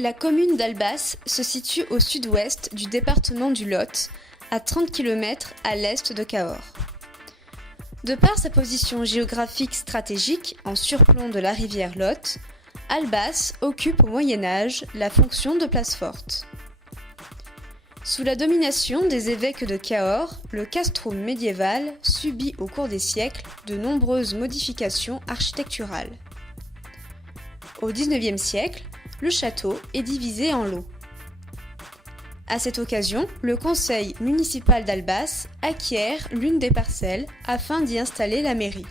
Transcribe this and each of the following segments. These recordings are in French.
La commune d'Albas se situe au sud-ouest du département du Lot, à 30 km à l'est de Cahors. De par sa position géographique stratégique en surplomb de la rivière Lot, Albas occupe au Moyen Âge la fonction de place forte. Sous la domination des évêques de Cahors, le castrum médiéval subit au cours des siècles de nombreuses modifications architecturales. Au XIXe siècle, le château est divisé en lots. À cette occasion, le conseil municipal d'Albas acquiert l'une des parcelles afin d'y installer la mairie.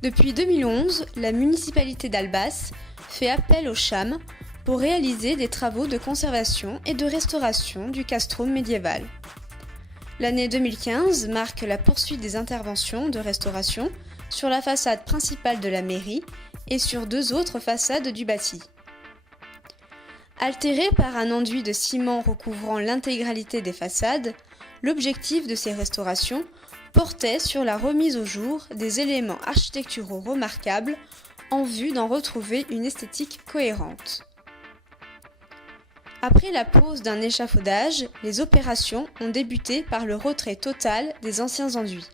Depuis 2011, la municipalité d'Albas fait appel au CHAM pour réaliser des travaux de conservation et de restauration du castrum médiéval. L'année 2015 marque la poursuite des interventions de restauration sur la façade principale de la mairie et sur 2 autres façades du bâti. Altéré par un enduit de ciment recouvrant l'intégralité des façades, l'objectif de ces restaurations portait sur la remise au jour des éléments architecturaux remarquables en vue d'en retrouver une esthétique cohérente. Après la pose d'un échafaudage, les opérations ont débuté par le retrait total des anciens enduits.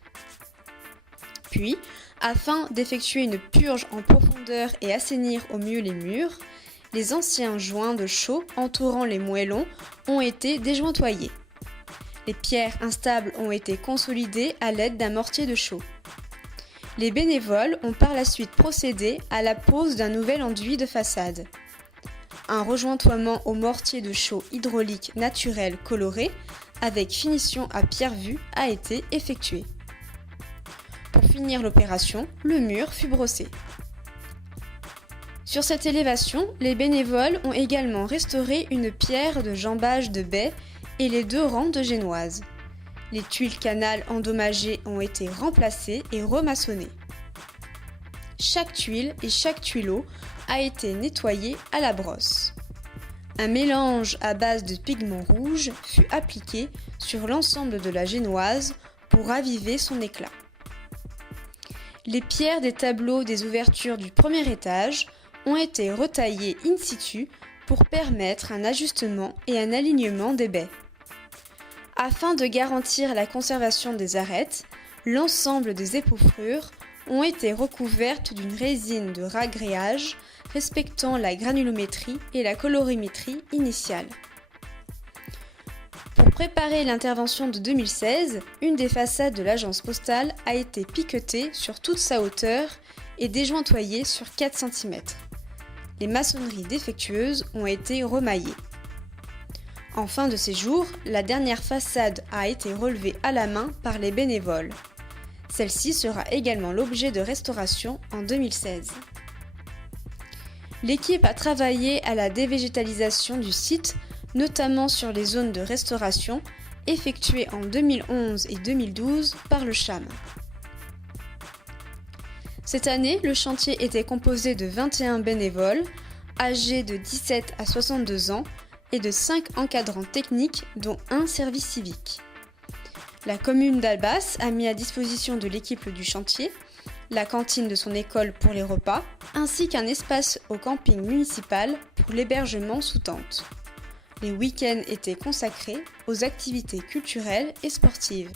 Puis, afin d'effectuer une purge en profondeur et assainir au mieux les murs, les anciens joints de chaux entourant les moellons ont été déjointoyés. Les pierres instables ont été consolidées à l'aide d'un mortier de chaux. Les bénévoles ont par la suite procédé à la pose d'un nouvel enduit de façade. Un rejointoiement au mortier de chaux hydraulique naturel coloré avec finition à pierre vue a été effectué. Pour finir l'opération, le mur fut brossé. Sur cette élévation, les bénévoles ont également restauré une pierre de jambage de baie et les 2 rangs de génoises. Les tuiles canal endommagées ont été remplacées et remaçonnées. Chaque tuile et chaque tuileau a été nettoyé à la brosse. Un mélange à base de pigment rouge fut appliqué sur l'ensemble de la génoise pour raviver son éclat. Les pierres des tableaux des ouvertures du premier étage ont été retaillées in situ pour permettre un ajustement et un alignement des baies. Afin de garantir la conservation des arêtes, l'ensemble des épaufrures ont été recouvertes d'une résine de ragréage respectant la granulométrie et la colorimétrie initiale. Pour préparer l'intervention de 2016, une des façades de l'agence postale a été piquetée sur toute sa hauteur et déjointoyée sur 4 cm. Les maçonneries défectueuses ont été remaillées. En fin de séjour, la dernière façade a été relevée à la main par les bénévoles. Celle-ci sera également l'objet de restauration en 2016. L'équipe a travaillé à la dévégétalisation du site, notamment sur les zones de restauration effectuées en 2011 et 2012 par le CHAM. Cette année, le chantier était composé de 21 bénévoles, âgés de 17 à 62 ans, et de 5 encadrants techniques, dont 1 service civique. La commune d'Albas a mis à disposition de l'équipe du chantier la cantine de son école pour les repas, ainsi qu'un espace au camping municipal pour l'hébergement sous tente. Les week-ends étaient consacrés aux activités culturelles et sportives.